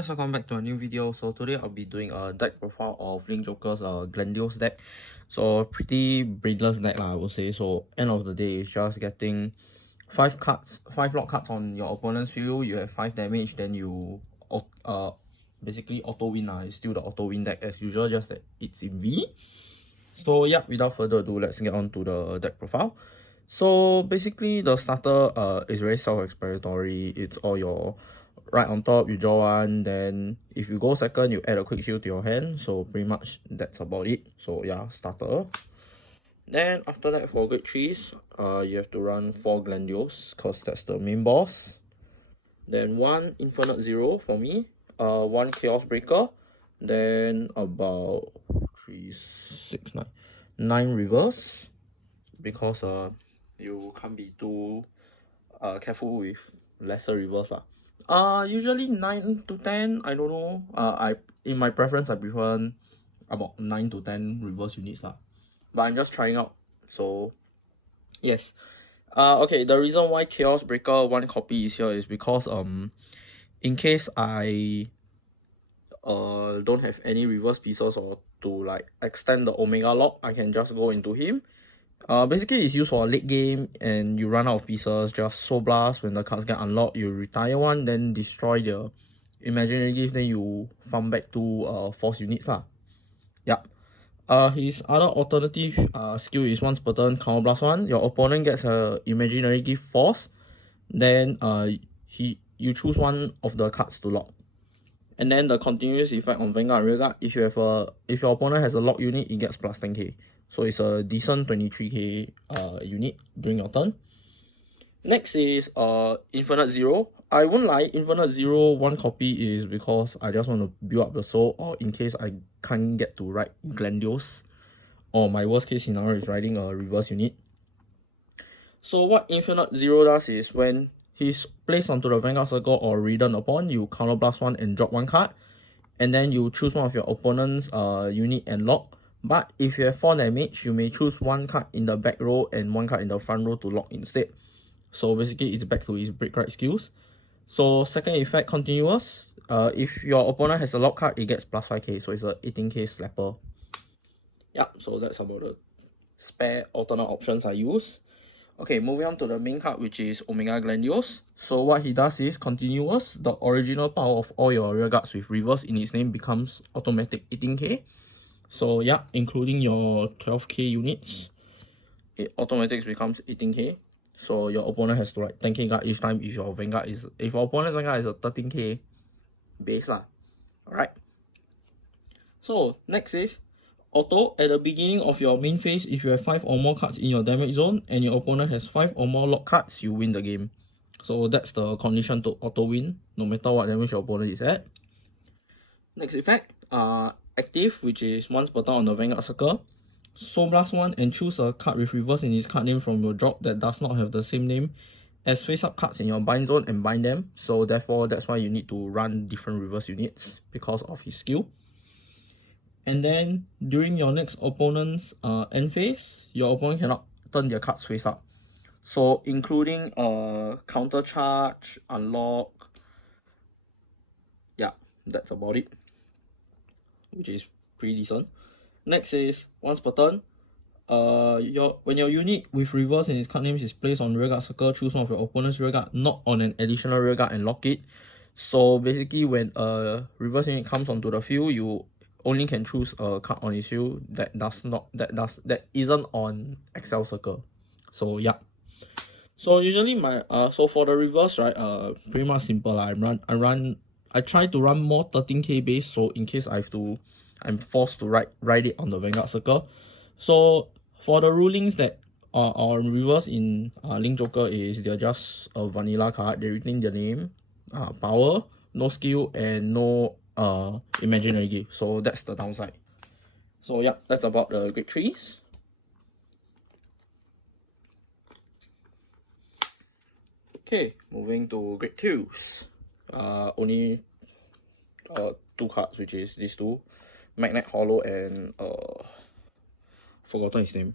Guys, welcome back to a new video. So today I'll be doing a deck profile of Link Joker's Glendiose deck. So pretty brainless deck I would say. So end of the day is just getting 5 lock cards on your opponent's field. You have 5 damage, then you basically auto win. It's still the auto win deck as usual, just that it's in V. So yeah, without further ado, let's get on to the deck profile. So basically the starter is very self-explanatory. It's all your right on top, you draw one, then if you go second, you add a quick shield to your hand. So pretty much that's about it. So yeah, starter. Then after that, for grade 3s, you have to run 4 Glendiose because that's the main boss. Then 1 Infinite Zero for me, 1 Chaos Breaker, then about 3, 6, 9, 9 Reverse, because you can't be too careful with lesser reverse lah. Usually 9 to 10, I don't know. In my preference, I prefer about 9 to 10 reverse units lah. But I'm just trying out. So yes. Okay, the reason why Chaos Breaker 1 copy is here is because in case I don't have any reverse pieces or to like extend the Omega lock, I can just go into him. Basically it's used for a late game and you run out of pieces, just Soul Blast. When the cards get unlocked, you retire one, then destroy the imaginary gift, then you farm back to force units lah. Yup. His other alternative skill is once per turn, counter blast 1. Your opponent gets a imaginary gift force, then you choose one of the cards to lock. And then the continuous effect on Vanguard and Rearguard, if your opponent has a lock unit, it gets plus 10k. So it's a decent 23k unit during your turn. Next is Infinite Zero. I won't lie, Infinite Zero 1 copy is because I just want to build up the soul, or in case I can't get to ride Glendiose, or my worst case scenario is riding a reverse unit. So what Infinite Zero does is when he's placed onto the Vanguard circle or ridden upon, you counterblast 1 and drop 1 card, and then you choose one of your opponent's unit and lock. But if you have 4 damage, you may choose 1 card in the back row and 1 card in the front row to lock instead. So basically it's back to his break right skills. So second effect, continuous. If your opponent has a lock card, it gets plus 5k, so it's a 18k slapper. Yeah, so that's about the spare alternate options I use. Okay, moving on to the main card, which is Omega Glendiose. So what he does is continuous. The original power of all your rear guards with reverse in its name becomes automatic 18k. So yeah, including your 12k units, it automatically becomes 18k. So your opponent has to write 10k guard each time if your opponent's Vanguard is a 13k base lah. Alright. So next is auto. At the beginning of your main phase, if you have 5 or more cards in your damage zone and your opponent has 5 or more lock cards, you win the game. So that's the condition to auto win, no matter what damage your opponent is at. Next effect, active, which is once per turn on the Vanguard circle. Soul Blast 1 and choose a card with reverse in its card name from your drop that does not have the same name as face-up cards in your bind zone and bind them. So therefore, that's why you need to run different reverse units because of his skill. And then during your next opponent's end phase, your opponent cannot turn their cards face up. So including counter charge, unlock. Yeah, that's about it, which is pretty decent. Next is once per turn. When your unit with reverse in its card names is placed on rearguard circle, choose one of your opponent's rearguard, not on an additional rearguard, and lock it. So basically, when a reverse unit comes onto the field, you only can choose a card on his field that isn't on Excel circle. So yeah. So usually so for the reverse, right, pretty much simple. I try to run more 13k base, so in case I'm forced to ride it on the Vanguard circle. So for the rulings that are reverse in Link Joker is they're just a vanilla card. They retain their name, power, no skill, and no imaginary gift. So that's the downside. So yeah, that's about the grade 3s. Okay, moving to grade 2s. Only 2 cards, which is these two, Magnet Hollow and forgotten his name.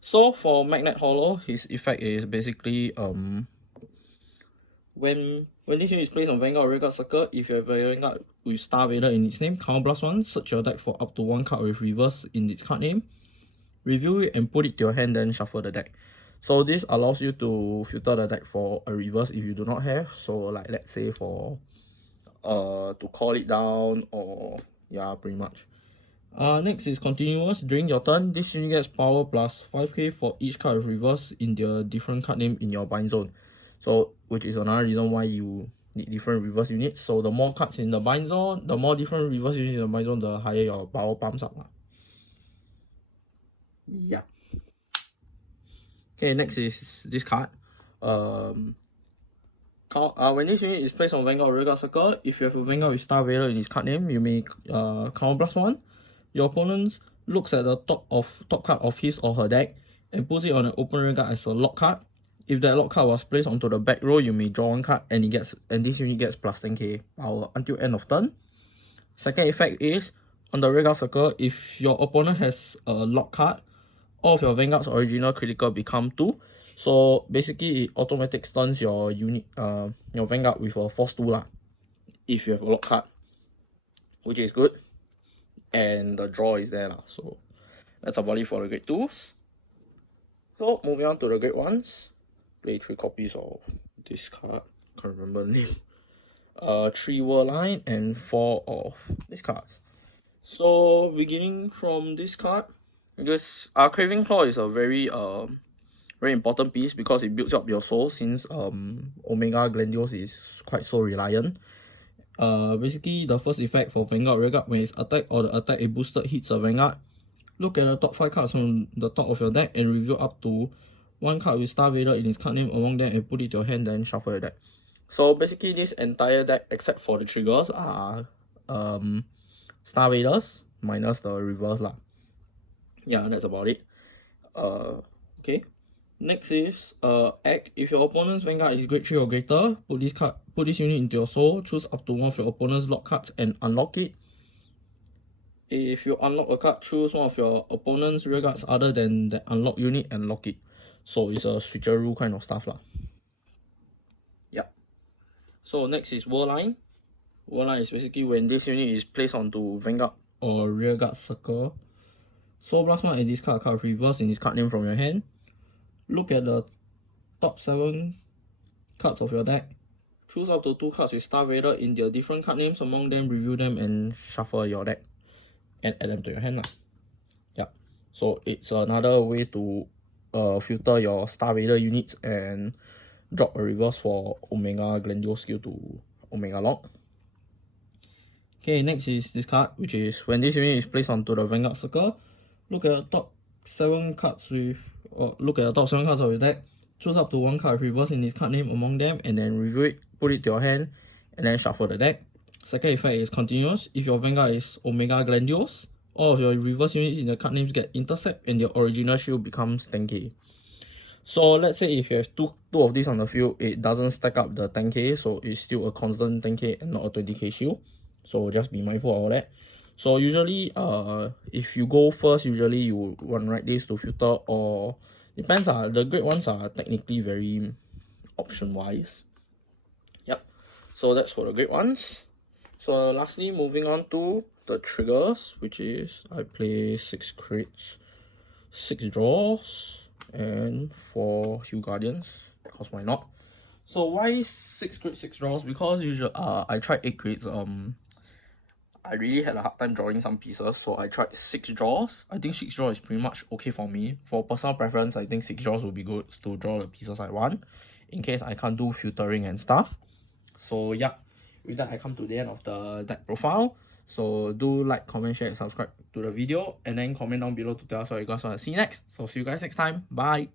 So for Magnet Hollow, his effect is basically when this unit is placed on Vanguard or Rearguard Circle, if you have a Vanguard with Star Vader in its name, counter plus 1, search your deck for up to 1 card with reverse in its card name, review it and put it to your hand, then shuffle the deck. So this allows you to filter the deck for a reverse if you do not have. So like let's say for to call it down, or yeah, pretty much. Next is continuous. During your turn, this unit gets power plus 5k for each card with reverse in the different card name in your bind zone. So which is another reason why you need different reverse units. So the more cards in the bind zone, the more different reverse units in the bind zone, the higher your power pumps up. Yeah. Okay, next is this card. When this unit is placed on Vanguard or Rearguard Circle, if you have a Vanguard with Star Vader in its card name, you may counter plus 1. Your opponent looks at the top card of his or her deck and puts it on an open rearguard as a lock card. If that lock card was placed onto the back row, you may draw 1 card and this unit gets plus 10k power until end of turn. Second effect is, on the Rearguard Circle, if your opponent has a lock card, all of your Vanguard's original critical become 2. So basically it automatic stuns your unit, your Vanguard with a force 2 lah, if you have a lock card, which is good. And the draw is there lah. So that's about it for the grade 2s. So moving on to the grade 1s. Play 3 copies of this card. Can't remember the name. 3 World Line and 4 of these cards. So beginning from this card, because Craving Claw is a very important piece because it builds up your soul, since Omega Glendiose is quite soul reliant. Basically the first effect for Vanguard Rearguard, when it's attacked or the attack it boosted hits a Vanguard, look at the top 5 cards from the top of your deck and review up to 1 card with Star Vader in its card name among them and put it to your hand, then shuffle your deck. So basically this entire deck, except for the triggers, are Star Vaders minus the reverse lah. Yeah, that's about it. Okay. Next is act. If your opponent's Vanguard is grade 3 or greater, put this unit into your soul, choose up to 1 of your opponent's lock cards and unlock it. If you unlock a card, choose 1 of your opponent's rearguards other than the unlock unit and lock it. So it's a switcheroo kind of stuff lah. Yeah. So next is World Line. World Line is basically when this unit is placed onto Vanguard or Rearguard Circle. So blast 1 and discard a card reverse in its card name from your hand. Look at the top 7 cards of your deck. Choose up to 2 cards with Star Vader in their different card names among them, review them and shuffle your deck and add them to your hand lah. Yeah. So it's another way to filter your Star Vader units and drop a reverse for Omega Glendiose skill to Omega Lock. Okay, next is this card, which is when this unit is placed onto the Vanguard Circle, look at the top 7 cards with look at the top 7 cards of your deck, choose up to 1 card reverse in its card name among them and then review it, put it to your hand and then shuffle the deck. Second effect is continuous. If your Vanguard is Omega Glendiose, all of your reverse units in the card names get intercept and your original shield becomes 10k. So let's say if you have two of these on the field, it doesn't stack up the 10k, so it's still a constant 10k and not a 20k shield. So just be mindful of all that. So usually if you go first, usually you want to write this to filter, or depends. The grade 1s are technically very option wise. Yep. So that's for the grade 1s. So lastly, moving on to the triggers, which is I play 6 crits, 6 draws, and 4 Hue Guardians, because why not? So why 6 crits, 6 draws? Because usually I tried 8 crits. I really had a hard time drawing some pieces, so I tried 6 draws. I think 6 draws is pretty much okay for me. For personal preference, I think 6 draws will be good to draw the pieces I want, in case I can't do filtering and stuff. So yeah, with that I come to the end of the deck profile. So do like, comment, share, and subscribe to the video, and then comment down below to tell us what you guys want to see next. So see you guys next time. Bye!